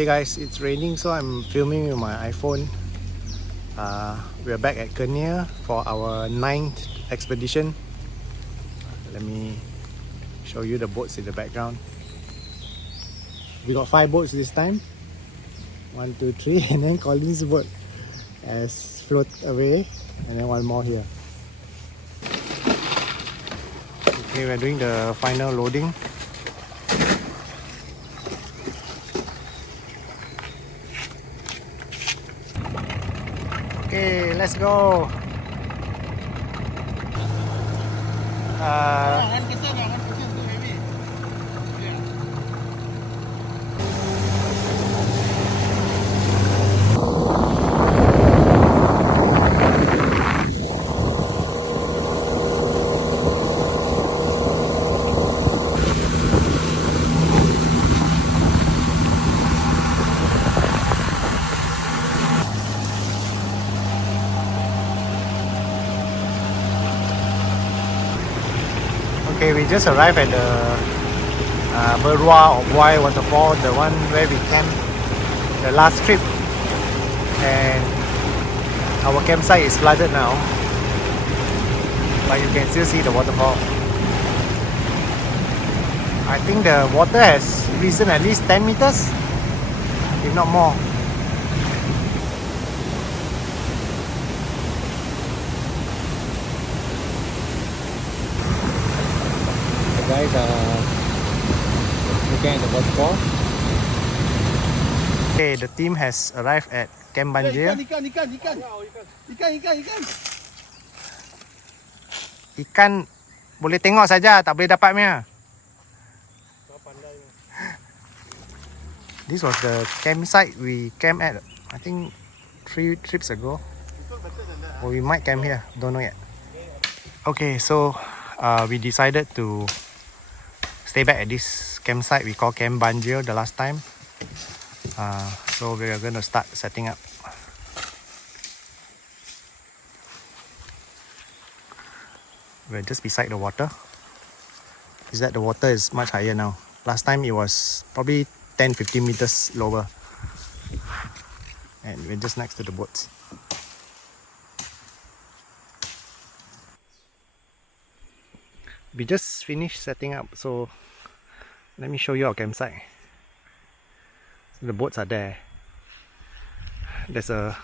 Hey guys, it's raining, so I'm filming with my iPhone. We're back at Kenyir for our 9th expedition. Let me show you the boats in the background. We got 5 boats this time. 1, 2, 3, and then Colin's boat has floated away, and then one more here. Okay, we're doing the final loading. Okay, let's go. Okay, we just arrived at the Berua or Boy waterfall, the one where we camped the last trip, and our campsite is flooded now, but you can still see the waterfall. I think the water has risen at least 10 meters, if not more. Guys are looking at the waterfall. Okay, the team has arrived at Camp Banjir. Ikan boleh tengok saja, tak boleh dapat punya. This was the campsite we camped at, I think 3 trips ago. Or we might camp here, don't know yet. Okay, so we decided to stay back at this campsite we call Camp Banjir the last time. So we are going to start setting up. We're just beside the water. Is that the water is much higher now. Last time it was probably 10-15 meters lower. And we're just next to the boats. We just finished setting up, so let me show you our campsite. So the boats are there. There's a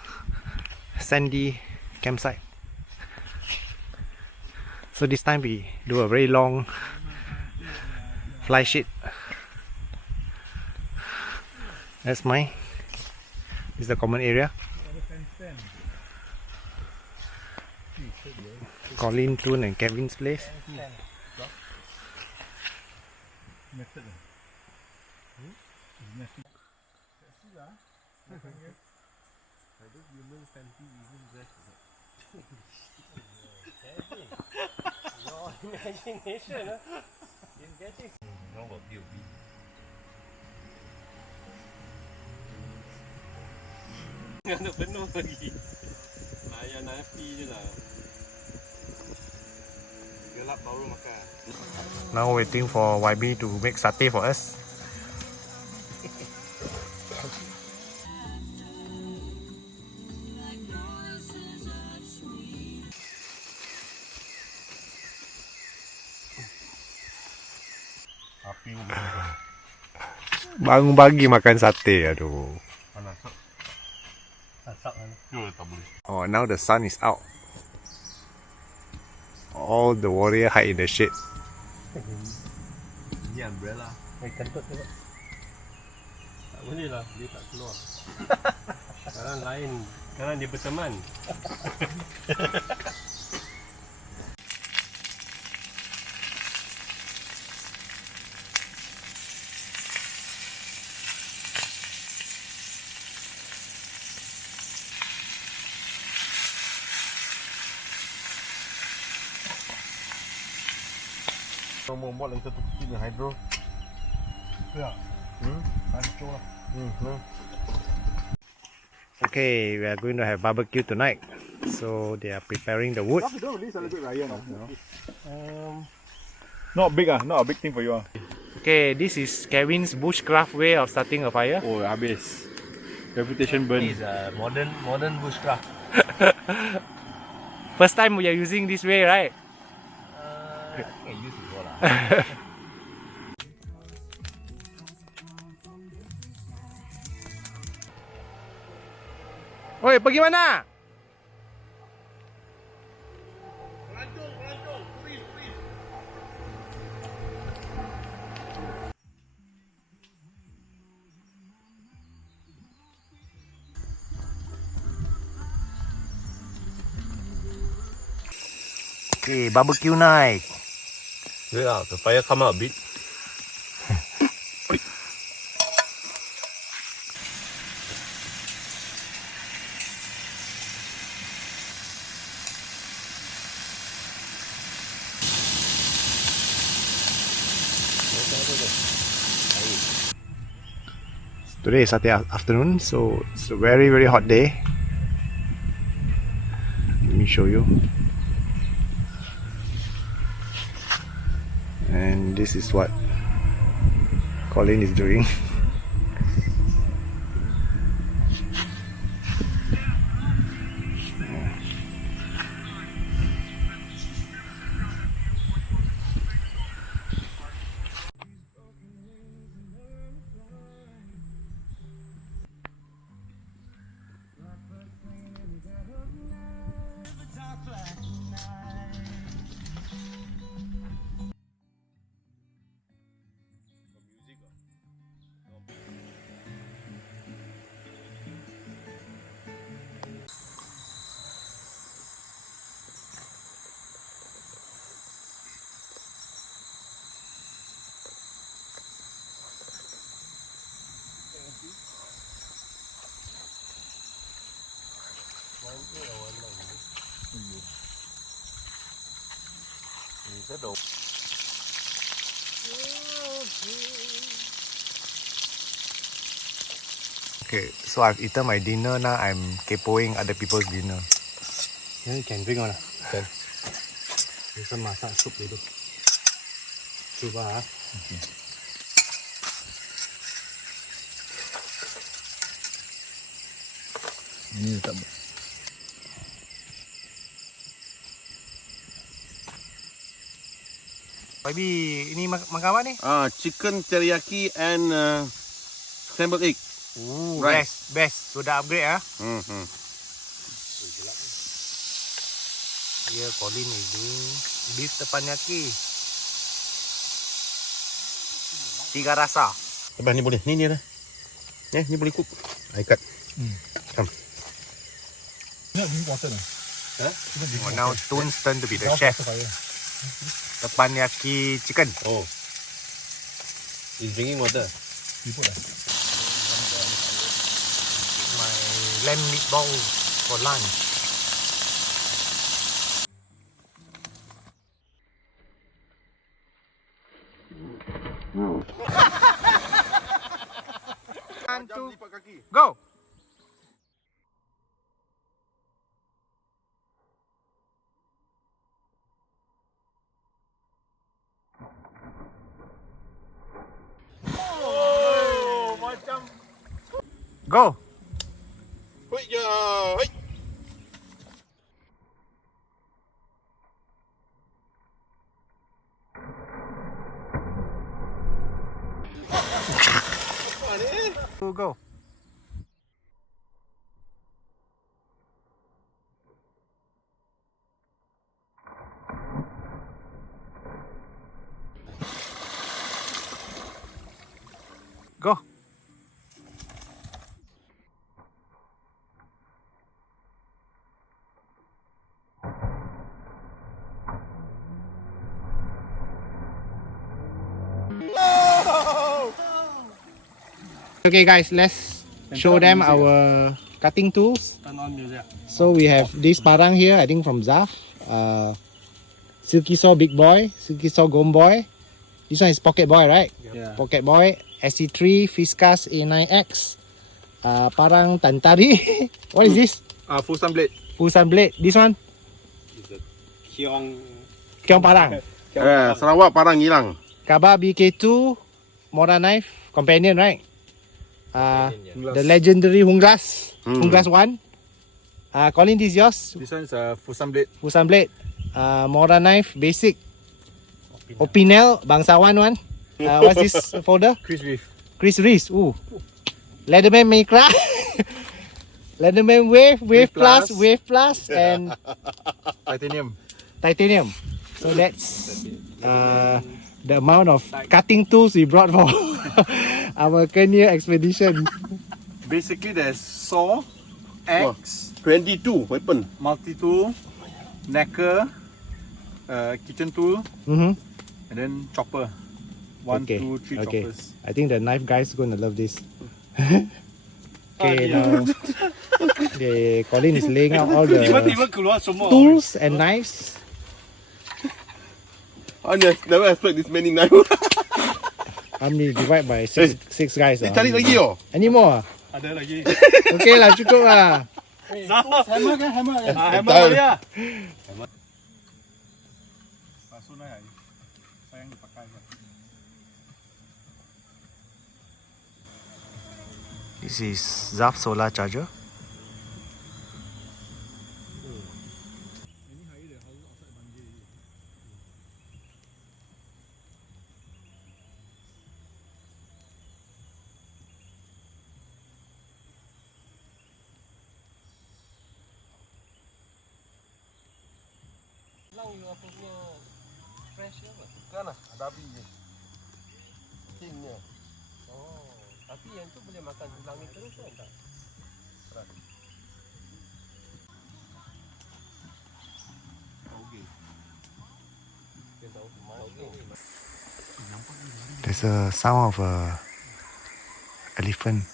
sandy campsite. So this time we do a very long fly sheet. That's mine. This is the common area. Colin, Toon and Kevin's place. Your imagination, you getting. How about you? Ada penuh lagi. Layan api je lah. Gelap baru makan. Now waiting for YB to make satay for us. Api Bang bagi makan sate, aduh. panas. Masak kan? Yo, tak boleh. Oh, now the sun is out. All the warrior hide in the shade. Ini umbrella. Kentut tu. Tak boleh lah, dia tak keluar. Sekarang lain, sekarang dia berteman. Mau buat yang satu kecil dengan hydro. Ya. Hancur lah. Okay, we are going to have barbecue tonight. So they are preparing the wood. You don't really celebrate Ryan, Not big, not a big thing for you. Okay, this is Kevin's bushcraft way of starting a fire. Oh, habis. Reputation burn. This is a modern bushcraft. First time we are using this way, right? I think I use it before lah. Oi, pergi mana? Okay, barbecue night. Yeah, the fire come out a bit. Today is Saturday afternoon, so it's a very hot day. Let me show you. And this is what Colin is doing. Okay, so I've eaten my dinner. Now I'm kepoing other people's dinner. Yeah, you can drink one. Can. This one masak soup dulu. Cuba. Ini tak. Baby, ini makan apa ni? Chicken teriyaki and scrambled egg. Ooh, Rice. best. Sudah upgrade ah. Yeah, Colin is doing beef teppanyaki. 3 rasa. Abang ni boleh. Ni dah. Ni boleh cook. I cut. Come. Oh, now Toon's turn to be the chef. Teppanyaki chicken. Oh. He's drinking water. My lamb meatball for lunch. One, two, go! Go! Go! Go! Okay guys, let's show them our cutting tools. Turn on music. So we have this parang here, I think from Zaf. Silky Saw Big Boy, Silky Saw Gom Boy. This one is Pocket Boy, right? Yeah. Pocket Boy, SC3, Fiskas A9X. Parang Tantari. What is this? Full sun blade. Fusan Blade. This one? Kiong. Keong Parang. Sarawak parang hilang. Kaba BK2, Mora knife companion, right? The legendary Hunglas. Hunglas 1. Colin, this is yours. This one's a Fusam blade. Fusan blade. Mora knife basic. Opinel bangsawan one. What's this folder? Chris Reef. Chris Reese. Ooh. Leatherman Micra. Leatherman Wave Plus, Wave Plus, and Titanium. titanium. So that's the amount of cutting tools we brought for our Kenyir expedition. Basically, there's saw, axe, 22 weapon. multi-tool, knacker, kitchen tool, Mm-hmm. and then chopper. One, Okay, two, three okay. choppers. I think the knife guys gonna love this. Okay, now Colin is laying out all the keluar semua. tools and knives. I never expect this many knives. How many divide by six guys? Ni cari lagi oh. Any more? Ada lagi. Okay lah, cukup lah. Hammer kan? Hammer kan? Hammer Tahu. dia. Sayang dipakai. This is Zaf solar charger. Bukan lah, ada api je. Steamnya. Oh, tapi yang tu boleh makan tulang ni terus kan tak? There's a sound of a elephant.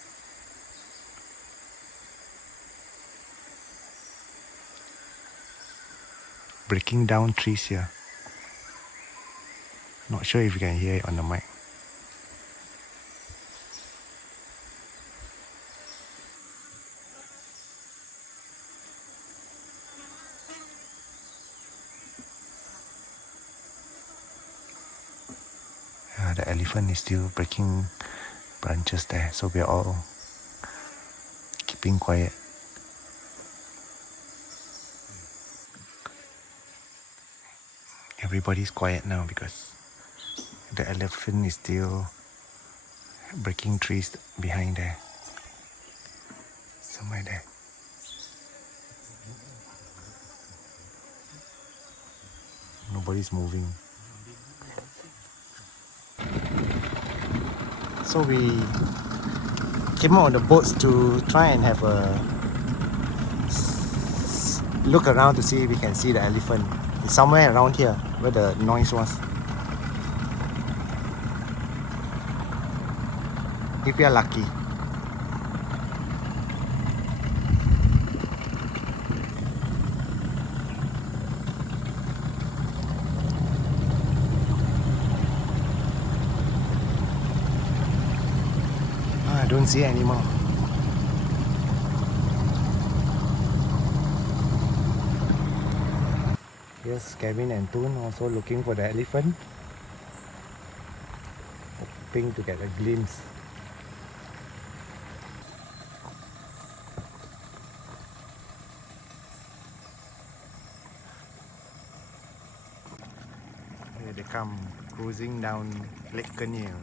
Breaking down trees here. Not sure if you can hear it on the mic. The elephant is still breaking branches there, so we are all keeping quiet. Everybody's quiet now because the elephant is still breaking trees behind there. Somewhere there. Nobody's moving. So we came out on the boats to try and have a look around to see if we can see the elephant. It's somewhere around here where the noise was. If we are lucky. I don't see anymore. Here's Kevin and Toon also looking for the elephant, hoping to get a glimpse. Here they come cruising down Lake Kenyir.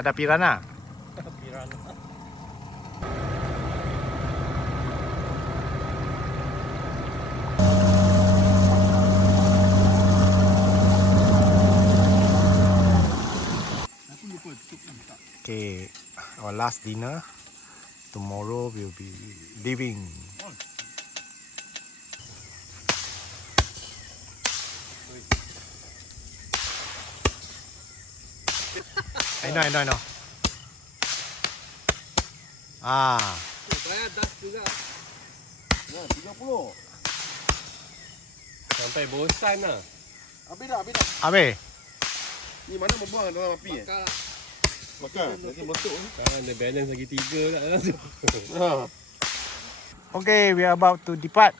Ada piranha? Okay, our last dinner. Tomorrow we'll be leaving. I know. Saya das juga. Ya, 30. Sampai bosan lah. Habis dah. Abe, Ni mana membuang dalam api eh? Bakar lah. Makan, nanti meletup ni. Sekarang ada balance lagi 3 kat dalam tu. okay, we are about to depart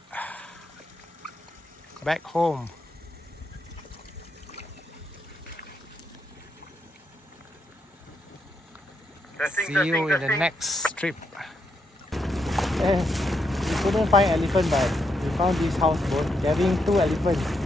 back home. See you in the next trip. We couldn't find elephant, but we found this houseboat carrying 2 elephants.